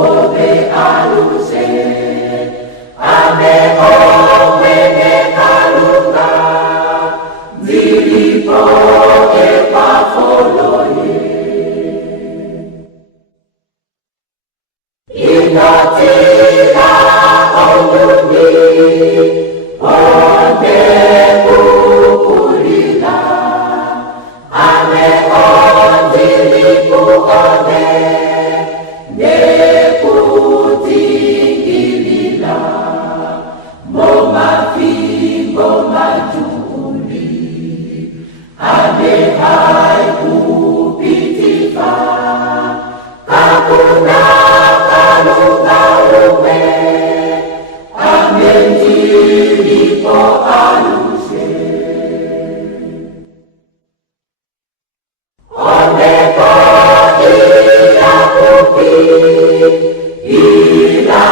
ove aluse, ame omwene kalunga, zilipo epa foloye. Inotila onduni, onde kukulila, ame ondilipu ode, nekutingilila, moma fimbo majuli, ame hai kupitifa, kakuna kalunga ume, ame ndilipo aluse. Oneko ila kupi, ila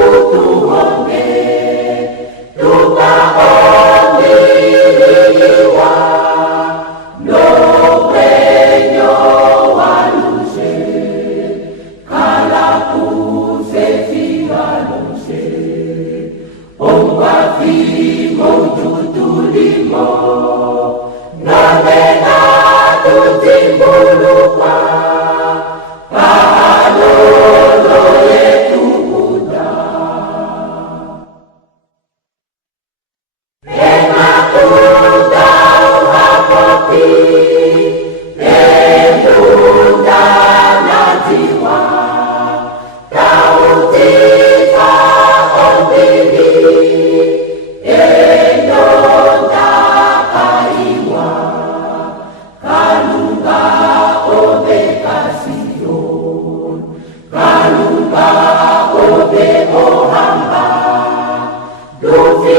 utuhonge, tuka omiliwa, no wenyo waluse, kala kuse figaluse, omwa fimo tutulimo, ngamena tutimbuluka, pahalolo yetu Buddha. Ema Buddha uhakopi, Buddha najiwa, tautifa ondini, endonda kaiwa, kalunga ove kasion, kalunga ove ohamba, dufi